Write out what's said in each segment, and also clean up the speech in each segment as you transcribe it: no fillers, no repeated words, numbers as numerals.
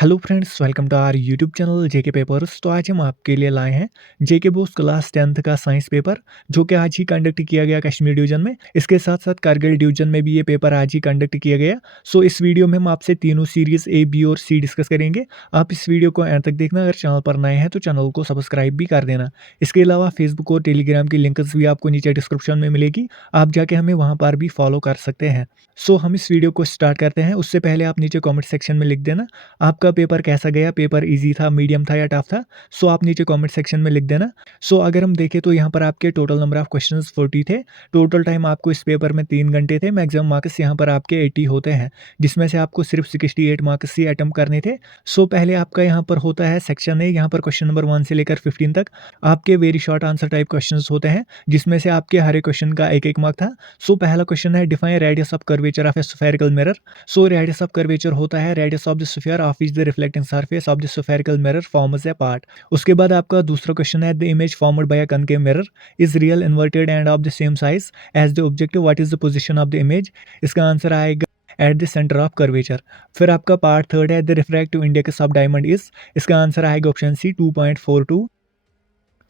Hello friends, welcome to our YouTube channel JK papers. तो आज हम आपके लिए लाए हैं जेके बोस क्लास 10th का साइंस पेपर, जो कि आज ही कंडक्ट किया गया कश्मीर डिवीजन में। इसके साथ साथ कारगिल डिवीजन में भी ये पेपर आज ही कंडक्ट किया गया। सो इस वीडियो में हम आपसे तीनों सीरीज ए, बी और सी डिस्कस करेंगे। आप इस वीडियो को एंड तक देखना। अगर चैनल पर नए हैं तो चैनल को सब्सक्राइब भी कर देना। इसके अलावा फेसबुक और टेलीग्राम की लिंक्स भी आपको नीचे डिस्क्रिप्शन में मिलेगी, आप जाके हमें वहाँ पर भी फॉलो कर सकते हैं। सो हम इस वीडियो को स्टार्ट करते हैं। उससे पहले आप नीचे कॉमेंट सेक्शन में लिख देना आपका पेपर कैसा गया, पेपर इजी था, मीडियम था या टफ था। सो आप नीचे कमेंट सेक्शन में लिख देना। सो अगर हम देखें तो यहाँ पर आपके टोटल नंबर ऑफ क्वेश्चंस 40 थे। टोटल टाइम आपको इस पेपर में 3 घंटे थे। मैक्सिमम मार्क्स यहाँ पर आपके 80 होते हैं, जिसमें से आपको सिर्फ 68 मार्क्स ही अटेम्प्ट करने थे। सो पहले आपका यहाँ पर होता है सेक्शन ए। यहाँ पर क्वेश्चन नंबर 1 से लेकर 15 तक आपके very short answer type question होते हैं, जिसमें से आपके हर एक क्वेश्चन का एक मार्क था। सो पहला क्वेश्चन है define radius of curvature of a spherical mirror. So radius of curvature होता है radius of the sphere of which the reflecting surface of the spherical mirror forms a part. उसके बाद आपका दूसरा क्वेश्चन है the image formed by a concave mirror is real inverted and of the same size as the objective, what is the position of the image. इसका answer आएगा at the centre of curvature. फिर आपका part third है the refractive index of diamond is. इसका answer आएगा option C 2.42।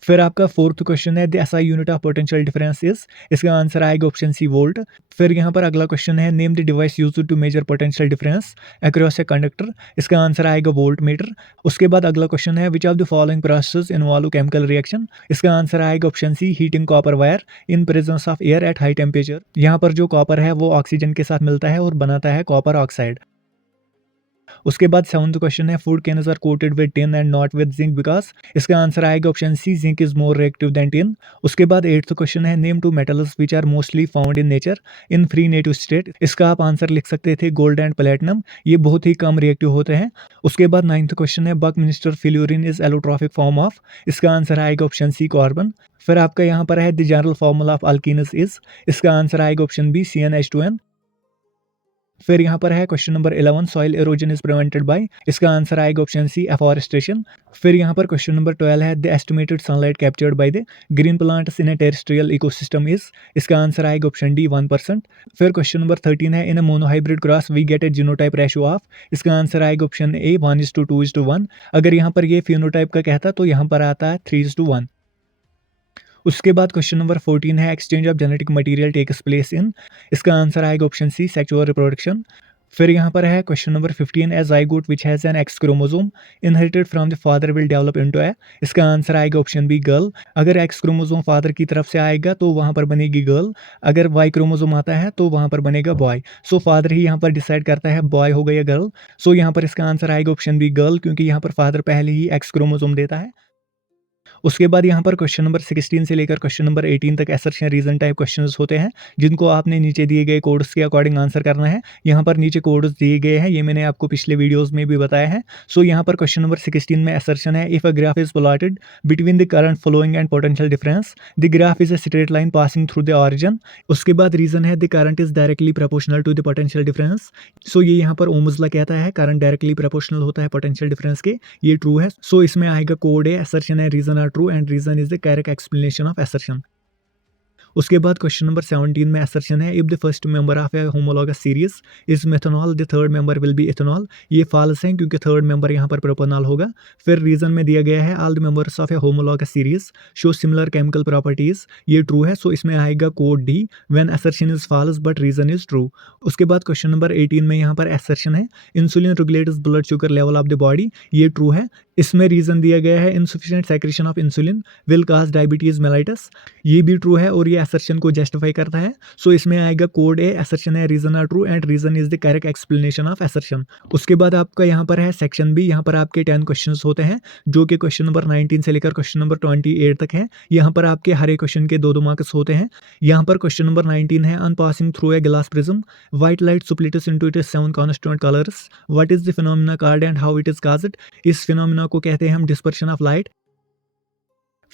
फिर आपका fourth question है the SI unit of potential difference is. इसका आंसर आएगा ऑप्शन सी वोल्ट। फिर यहाँ पर अगला क्वेश्चन है name the device used to measure potential difference across a conductor. इसका आंसर आएगा वोल्ट मीटर। उसके बाद अगला क्वेश्चन है which of the following process involve chemical reaction. इसका आंसर आएगा option C heating copper wire in presence of air at high temperature. यहाँ पर जो कॉपर है वो ऑक्सीजन के साथ मिलता है और बनाता है कॉपर ऑक्साइड। उसके बाद सेवंथ क्वेश्चन है food cans are coated with tin and not with zinc because. इसका आंसर आएगा option C zinc is more reactive than tin. उसके बाद एट्थ क्वेश्चन है name two metals which are mostly found in nature in free native state. इसका आप answer लिख सकते थे गोल्ड एंड प्लेटिनम, ये बहुत ही कम रिएक्टिव होते हैं। उसके बाद नाइन्थ क्वेश्चन है buckminsterfullerene is allotropic form of. इसका आंसर आएगा ऑप्शन सी कार्बन। फिर आपका यहाँ पर है the general formula of alkenes is. इसका आंसर आएगा ऑप्शन बी CnH2n। फिर यहाँ पर है question number 11 soil erosion is prevented by. इसका आंसर आएगा ऑप्शन सी एफॉरेस्टेशन। फिर यहाँ पर क्वेश्चन नंबर 12 है the estimated sunlight captured by the green plants in A terrestrial ecosystem is. इसका आंसर आएगा ऑप्शन डी 1%। फिर क्वेश्चन नंबर 13 है in a monohybrid cross we get a genotype ratio of. इसका answer आएगा option A 1:2:1। अगर यहाँ पर ये फिनोटाइप का कहता तो यहाँ पर आता है 3:1। उसके बाद क्वेश्चन नंबर 14 है exchange of genetic material takes place in. इसका आंसर आएगा ऑप्शन सी सेक्सुअल रिप्रोडक्शन। फिर यहाँ पर है question number 15 a zygote which has an X chromosome inherited from the father will develop into a. इसका आंसर आएगा option B girl. अगर X chromosome father की तरफ से आएगा तो वहाँ पर बनेगी गर्ल, अगर वाई क्रोमोसोम आता है तो वहाँ पर बनेगा बॉय। सो फादर ही यहाँ पर डिसाइड करता है बॉय होगा या गर्ल। सो यहाँ पर इसका आंसर आएगा ऑप्शन बी गर्ल, क्योंकि यहाँ पर फादर पहले ही एक्स क्रोमोसोम देता है। उसके बाद यहाँ पर क्वेश्चन नंबर 16 से लेकर क्वेश्चन नंबर 18 तक असर्शन रीजन टाइप क्वेश्चंस होते हैं, जिनको आपने नीचे दिए गए कोड्स के अकॉर्डिंग आंसर करना है। यहाँ पर नीचे कोड्स दिए गए हैं, ये मैंने आपको पिछले वीडियोस में भी बताया है। सो यहाँ पर क्वेश्चन नंबर 16 में असर्शन है if a graph is plotted between the current flowing and potential difference the graph is a straight line passing through the origin. उसके बाद रीजन है the current is directly proportional to the potential difference. So ये यहाँ पर Ohm's law कहता है current directly proportional होता है पोटेंशियल डिफरेंस के, ये ट्रू है। सो इसमें आएगा कोड है असर्शन है reason are true and reason is the correct explanation of assertion। उसके बाद क्वेश्चन नंबर 17 में असर्शन है if the first member of a homologous series is methanol the third member will be ethanol. ये false है क्योंकि third member यहाँ पर propanol होगा। फिर रीजन में दिया गया है all the members of a homologous series show similar chemical properties, ये ट्रू है। सो इसमें आएगा code D when assertion is false but reason is true. उसके बाद क्वेश्चन नंबर 18 में यहाँ पर असर्शन है insulin regulates blood sugar level of the body, ये ट्रू है। इसमें रीजन दिया गया है insufficient secretion of insulin will cause diabetes mellitus, ये भी ट्रू है और ये असर्शन को जस्टिफाई करता है। सो इसमें आएगा कोड ए असर्शन है reason are true and reason is the correct explanation of assertion. उसके बाद आपका यहाँ पर है सेक्शन बी। यहाँ पर आपके 10 क्वेश्चंस होते हैं, जो कि क्वेश्चन नंबर 19 से लेकर क्वेश्चन नंबर 28 तक है। यहाँ पर आपके हर एक क्वेश्चन के 2-2 मार्क्स होते हैं। यहाँ पर क्वेश्चन नंबर 19 है on passing through a glass prism white light splits into its 7 constituent colours, what is the phenomena called and how it is caused. इस फिनोमेना को कहते हैं हम डिस्पर्शन ऑफ लाइट।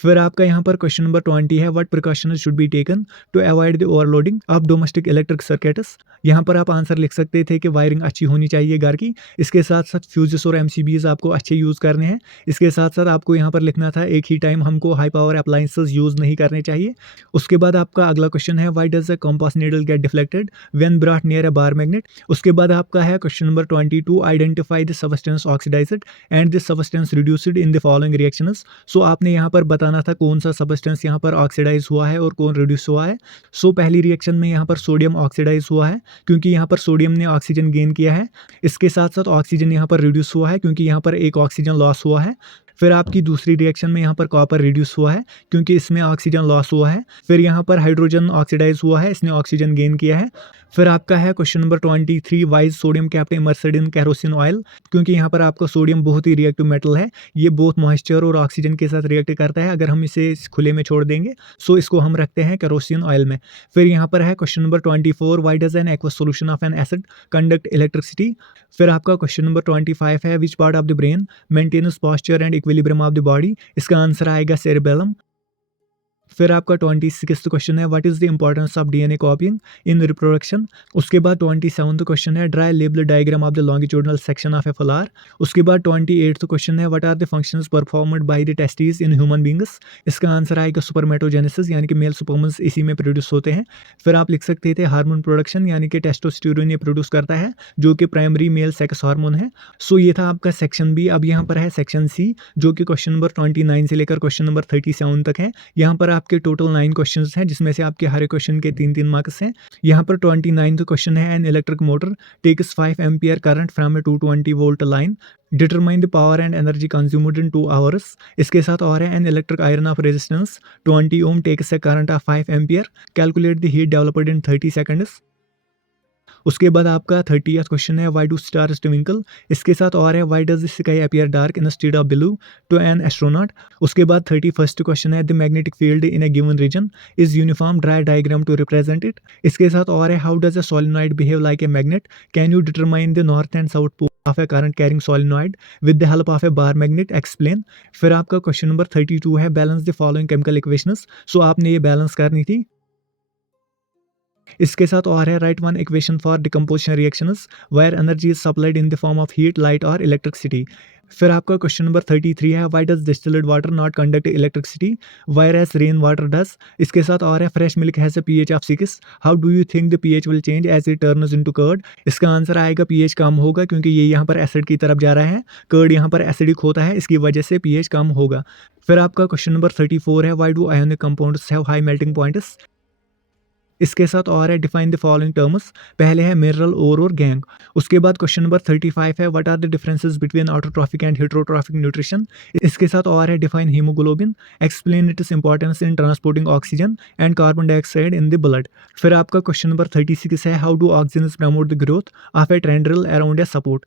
फिर आपका यहाँ पर क्वेश्चन नंबर 20 है, what precautions should be taken to avoid the overloading of domestic electric circuits. यहाँ पर आप आंसर लिख सकते थे कि वायरिंग अच्छी होनी चाहिए घर की, इसके साथ साथ फ्यूजेस और एमसीबीज आपको अच्छे यूज़ करने हैं। इसके साथ साथ आपको यहाँ पर लिखना था एक ही टाइम हमको हाई पावर अप्लाइंसेस यूज़ नहीं करने चाहिए। उसके बाद आपका अगला क्वेश्चन है, why does the compass needle get deflected when brought near a bar magnet. उसके बाद आपका है question number 22, identify the substance oxidised and the substance reduced in the following reactions. So आपने यहाँ पर बताना था कौन सा सबस्टेंस यहाँ पर ऑक्सीडाइज हुआ है और कौन रिड्यूस हुआ है। सो पहली रिएक्शन में यहाँ पर सोडियम ऑक्सीडाइज हुआ है क्योंकि यहाँ पर सोडियम ने ऑक्सीजन गेन किया है। इसके साथ साथ ऑक्सीजन यहाँ पर रिड्यूस हुआ है क्योंकि यहाँ पर एक ऑक्सीजन लॉस हुआ है। फिर आपकी दूसरी रिएक्शन में यहाँ पर कॉपर रिड्यूस हुआ है क्योंकि इसमें ऑक्सीजन लॉस हुआ है। फिर यहाँ पर हाइड्रोजन ऑक्सीडाइज हुआ है, इसने ऑक्सीजन गेन किया है। फिर आपका है question number 23, wise sodium kept immersed in kerosene oil. क्योंकि यहाँ पर आपका सोडियम बहुत ही रिएक्टिव मेटल है, ये बहुत मॉइस्चर और ऑक्सीजन के साथ रिएक्ट करता है अगर हम इसे खुले में छोड़ देंगे। सो इसको हम रखते हैं केरोसिन ऑयल में। फिर यहाँ पर है question number 24, why does an aqueous solution of an acid conduct electricity. फिर आपका क्वेश्चन नंबर 25 है, which part of the brain maintains posture and equilibrium of the body. इसका आंसर आएगा सेरेबेलम। फिर आपका 26 क्वेश्चन है, what is the importance of DNA copying in reproduction. उसके बाद 27 क्वेश्चन है, draw label diagram of the longitudinal section of a flower. उसके बाद 28 क्वेश्चन है, what are the functions performed by the testis in human beings. इसका answer आएगा spermatogenesis, यानी कि मेल सुपर्मन्स इसी में प्रोड्यूस होते हैं। फिर आप लिख सकते थे हार्मोन प्रोडक्शन, यानी कि टेस्टोस्टेरोन ये प्रोड्यूस करता है जो कि प्राइमरी मेल सेक्स हार्मोन है। सो ये था आपका सेक्शन बी। अब यहाँ पर है सेक्शन सी जो कि क्वेश्चन नंबर 29 से लेकर क्वेश्चन नंबर 37 तक है। यहाँ पर आपके टोटल 9 क्वेश्चंस हैं जिसमें से आपके हर एक क्वेश्चन के 3-3 मार्क्स हैं। यहाँ पर 29 क्वेश्चन है, an electric motor takes 5 ampere current from a 220 volt line, determine the power and energy consumed in 2 hours. इसके साथ और है, an electric iron of resistance 20 ohm takes a current of 5 ampere, calculate the heat developed in 30 seconds. उसके बाद आपका 30th question है, why do stars twinkle. इसके साथ और है, why does the sky appear dark instead of blue to an astronaut. उसके बाद 31st क्वेश्चन है, the magnetic field in a given region is uniform, draw diagram to represent it. इसके साथ और है, how does a solenoid behave like a magnet, can you determine the north and south pole of a current carrying solenoid with the help of a bar magnet, explain. फिर आपका question number 32 है, balance the following chemical equations. So आपने ये balance करनी थी। इसके साथ और है, write one equation for decomposition reactions where energy is supplied in the form of heat, light और इलेक्ट्रिसिटी। फिर आपका क्वेश्चन नंबर 33 है, why does distilled water not conduct electricity whereas as rain water does. इसके साथ और है, fresh milk has a pH of 6, how do you think the pH will change as it turns into curd. इसका answer आएगा pH कम होगा क्योंकि ये यहाँ पर एसिड की तरफ जा रहा है, कर्ड यहाँ पर एसिडिक होता है, इसकी वजह से पीएच कम होगा। फिर आपका क्वेश्चन नंबर 34 है, why do ionic compounds have high melting points. इसके साथ और है, डिफाइन द फॉलोइंग टर्म्स। पहले है मिनरल ओर और गैंग। उसके बाद क्वेश्चन नंबर 35 है, what are the differences between autotrophic and heterotrophic nutrition. इसके साथ और है, define haemoglobin, explain its importance in transporting oxygen and carbon dioxide in the blood. फिर आपका क्वेश्चन नंबर 36 है, how do oxygen promote the growth of a tendril around a support.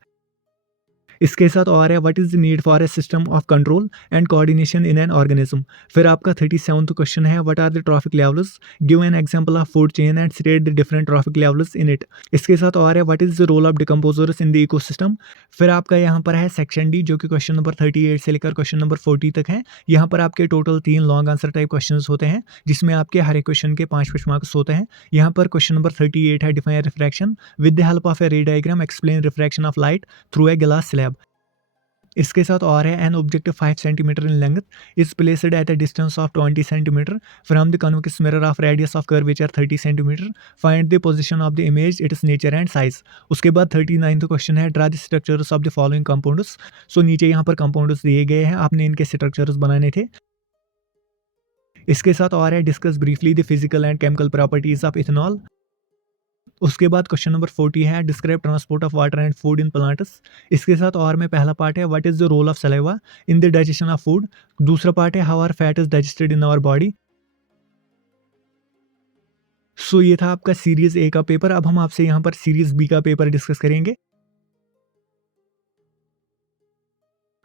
इसके साथ और है, what is the need for a system of control and coordination in an organism. फिर आपका 37th question है, what are the trophic levels, give an example of food chain and state the different trophic levels in it. इसके साथ और है, what is the role of decomposers in the ecosystem. फिर आपका यहाँ पर है सेक्शन डी जो कि क्वेश्चन नंबर 38 से लेकर क्वेश्चन नंबर 40 तक है। यहाँ पर आपके total 3 long answer type question होते हैं जिसमें आपके हर एक क्वेश्चन के 5 मार्क्स होते हैं। यहाँ पर क्वेश्चन नंबर 38 है, define refraction with the help of ए रे diagram, explain refraction of light through a glass slab. इसके साथ और है, an object 5 centimetre in length is placed at a distance of 20 centimetre from the convex mirror of radius of curvature 30 centimetre, find the position of the image, it's nature and size. उसके बाद 39th question है, draw the structures of the following compounds. सो नीचे यहाँ पर compounds दिए गए हैं, आपने इनके स्ट्रक्चर्स बनाने थे। इसके साथ और है, discuss briefly the physical and chemical properties of ethanol. उसके बाद क्वेश्चन नंबर 40 है, describe transport of water and food in plants. इसके साथ और में पहला पार्ट है, what is the role of saliva in the digestion of food. दूसरा पार्ट है, how are fat is digested in our body. So ये था आपका सीरीज ए का पेपर। अब हम आपसे यहाँ पर सीरीज बी का पेपर डिस्कस करेंगे।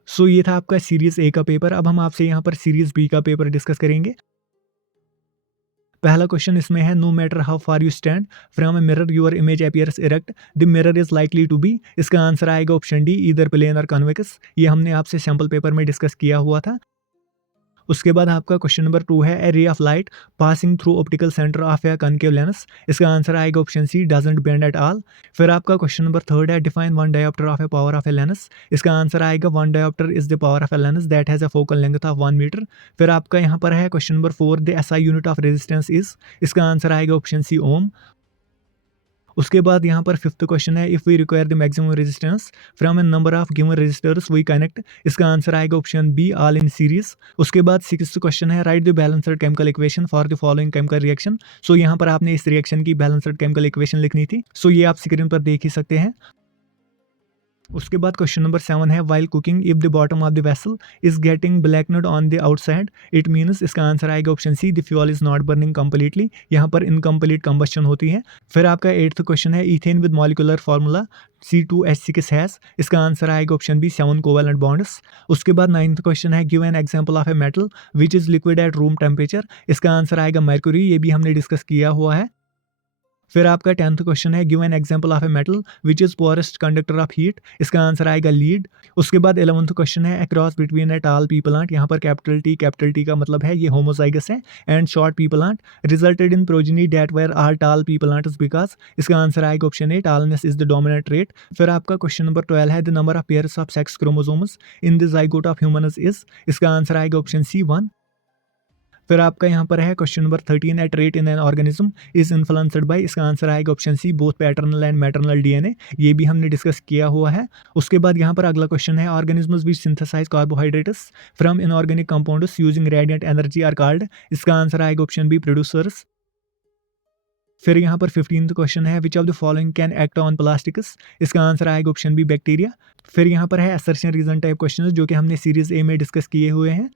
सो ये था आपका सीरीज ए का पेपर। अब हम आपसे यहाँ पर सीरीज बी का पेपर डिस्कस करेंगे। पहला क्वेश्चन इसमें है, no matter how far you stand from a mirror your image appears erect, the mirror is likely to be. इसका आंसर आएगा option D, either plane or convex. ये हमने आपसे सैम्पल पेपर में डिस्कस किया हुआ था। उसके बाद आपका क्वेश्चन नंबर 2 है a ray of light passing through optical centre of a concave lens. इसका आंसर आएगा option C doesn't bend at all. फिर आपका क्वेश्चन नंबर 3 है define one dioptre of a power of a lens. इसका answer आएगा one dioptre is the power of a lens that has a focal length of 1 metre. फिर आपका यहाँ पर है question number 4 the SI unit of resistance is. इसका answer आएगा option C ohm. उसके बाद यहाँ पर 5th क्वेश्चन है if we require the maximum resistance from a number of given resistors we connect. इसका आंसर आएगा option B all in series. उसके बाद 6th क्वेश्चन है write the balanced chemical equation for the following chemical reaction. So यहाँ पर आपने इस reaction की बैलेंस्ड केमिकल इक्वेशन लिखनी थी। सो ये आप स्क्रीन पर देख ही सकते हैं। उसके बाद क्वेश्चन नंबर 7 है while cooking if the bottom of the vessel is getting blackened on the outside it means. इसका आंसर आएगा option C the fuel is not burning completely. यहाँ पर इनकम्प्लीट कंबस्शन होती है। फिर आपका 8th क्वेश्चन है ethane with molecular formula C2H6 has. इसका आंसर आएगा ऑप्शन बी 7 कोवेलेंट बॉन्ड्स। उसके बाद 9th क्वेश्चन है give an example of a metal which is liquid at room temperature. इसका आंसर आएगा मर्क्यूरी। ये भी हमने डिस्कस किया हुआ है। फिर आपका 10th क्वेश्चन है give an example of a metal which is forest conductor of heat. इसका आंसर आएगा लीड। उसके बाद 11th क्वेश्चन है अक्रॉस बिटवीन ए टाल पी प्लांट। यहाँ पर कैपिटल टी का मतलब है ये होमोजाइगस है and short pea plant resulted in progeny that were are tall pea plants because. इसका आंसर आएगा option A tallness is the dominant trait. फिर आपका क्वेश्चन नंबर 12 है the number of pairs of sex chromosomes in the zygote of humans is. इसका answer आएगा option C 1। फिर आपका यहाँ पर है question number 13 a trait in an organism is influenced by. इसका आंसर आएगा option C both paternal and maternal DNA. ये भी हमने डिस्कस किया हुआ है। उसके बाद यहाँ पर अगला क्वेश्चन है organisms which synthesize carbohydrates from inorganic compounds using radiant energy are called. इसका आंसर आएगा ऑप्शन बी प्रोड्यूसर्स। फिर यहाँ पर 15th क्वेश्चन है which of the following can act on plastics. इसका आंसर आएगा ऑप्शन बी बैक्टीरिया। फिर यहाँ पर है असर्शन रीजन टाइप क्वेश्चन जो कि हमने सीरीज ए में डिस्कस किए हुए हैं।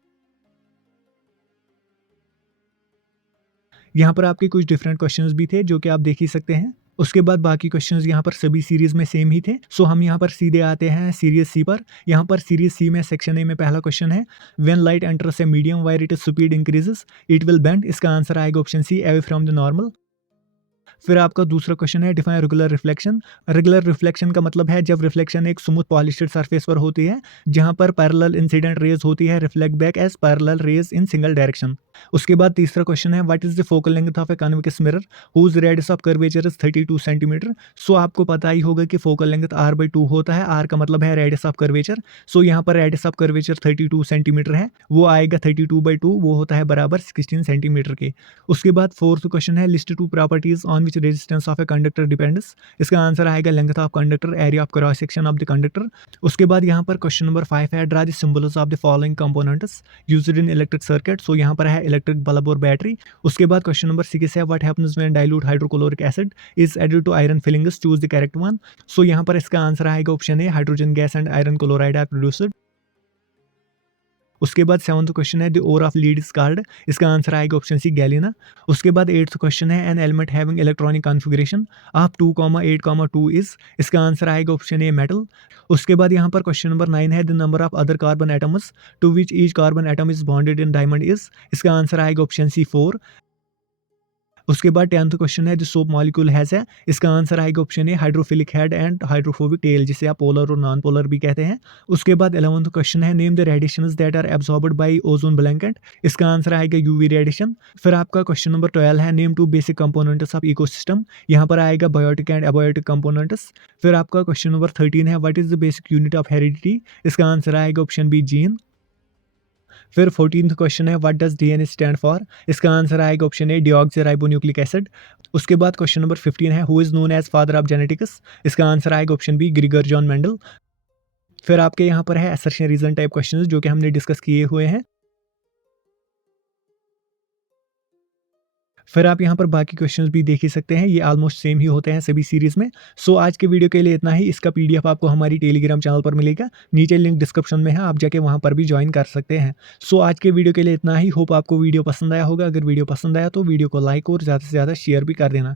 यहाँ पर आपके कुछ डिफरेंट क्वेश्चंस भी थे जो कि आप देख ही सकते हैं। उसके बाद बाकी क्वेश्चंस यहाँ पर सभी सीरीज में सेम ही थे। सो हम यहाँ पर सीधे आते हैं सीरीज सी पर। यहाँ पर सीरीज सी में सेक्शन ए में पहला क्वेश्चन है when light enters a medium where it speed increases it will bend. इसका आंसर आएगा option C away from the normal. फिर आपका दूसरा क्वेश्चन है define regular reflection. Regular reflection का मतलब है जब रिफ्लेक्शन एक स्मूथ पॉलिश्ड सरफेस पर होती है जहां पर पैरेलल इंसिडेंट रेज होती है reflect back as parallel rays in single direction. उसके बाद तीसरा क्वेश्चन है what is the focal length of a convex mirror whose radius of curvature is 32 centimetre. So आपको पता ही होगा कि फोकल लेंथ r/2 होता है। r का मतलब है रेडियस ऑफ कर्वेचर। सो यहाँ पर रेडियस ऑफ कर्वेचर 32 सेंटीमीटर है। वो आएगा 32/2 वो होता है बराबर 16 सेंटीमीटर के। उसके बाद 4th क्वेश्चन है list 2 properties on which resistance of a conductor depends. इसका आंसर आएगा length of conductor area of cross section of the conductor. उसके बाद यहाँ पर क्वेश्चन नंबर 5 है draw the symbols of the following components used in electric circuit. So यहाँ पर है इलेक्ट्रिक बल्ब और बैटरी। उसके बाद क्वेश्चन नंबर 6 है what happens when dilute hydrochloric acid is added to iron filings choose the correct one. So यहाँ पर इसका आंसर आएगा option A hydrogen gas and iron chloride are produced. उसके बाद 7th क्वेश्चन है the ore of lead is called. इसका answer आएगा option C galena. उसके बाद 8th क्वेश्चन है an element having electronic configuration of 2,8,2 is. इसका आंसर आएगा ऑप्शन ए मेटल। उसके बाद यहाँ पर क्वेश्चन नंबर 9 है the number of other carbon atoms to which each carbon atom is bonded in diamond is. इसका answer आएगा ऑप्शन सी 4। उसके बाद 10th क्वेश्चन है द सोप मॉलिक्यूल हैज है। इसका आंसर आएगा option A hydrophilic head and hydrophobic tell जिसे आप पोलर और नॉन पोलर भी कहते हैं। उसके बाद 11th क्वेश्चन है name the radiations that are absorbed by ozone blanket. इसका आंसर आएगा यूवी रेडिएशन। फिर आपका क्वेश्चन नंबर 12 है name 2 basic components of ecosystem. यहाँ पर आएगा बायोटिक एंड एबायोटिक कंपोनेंट्स। फिर आपका क्वेश्चन नंबर 13 है what is the basic unit of heredity. इसका आंसर आएगा ऑप्शन बी जीन। फिर 14th क्वेश्चन है what does DNA stand for. इसका आंसर आएगा ऑप्शन ए डीऑक्सीराइबोन्यूक्लिक एसिड। उसके बाद क्वेश्चन नंबर 15 है who is known as father of genetics. इसका आंसर आएगा option B Gregor John Mendel. फिर आपके यहाँ पर है असर्शन रीजन टाइप क्वेश्चंस जो कि हमने डिस्कस किए हुए हैं। फिर आप यहाँ पर बाकी क्वेश्चंस भी देख ही सकते हैं। ये ऑलमोस्ट सेम ही होते हैं सभी सीरीज में। सो आज के वीडियो के लिए इतना ही। इसका पीडीएफ आपको हमारी टेलीग्राम चैनल पर मिलेगा। नीचे लिंक डिस्क्रिप्शन में है, आप जाके वहाँ पर भी ज्वाइन कर सकते हैं। सो आज के वीडियो के लिए इतना ही। होप आपको वीडियो पसंद आया होगा। अगर वीडियो पसंद आया तो वीडियो को लाइक और ज़्यादा से ज़्यादा शेयर भी कर देना।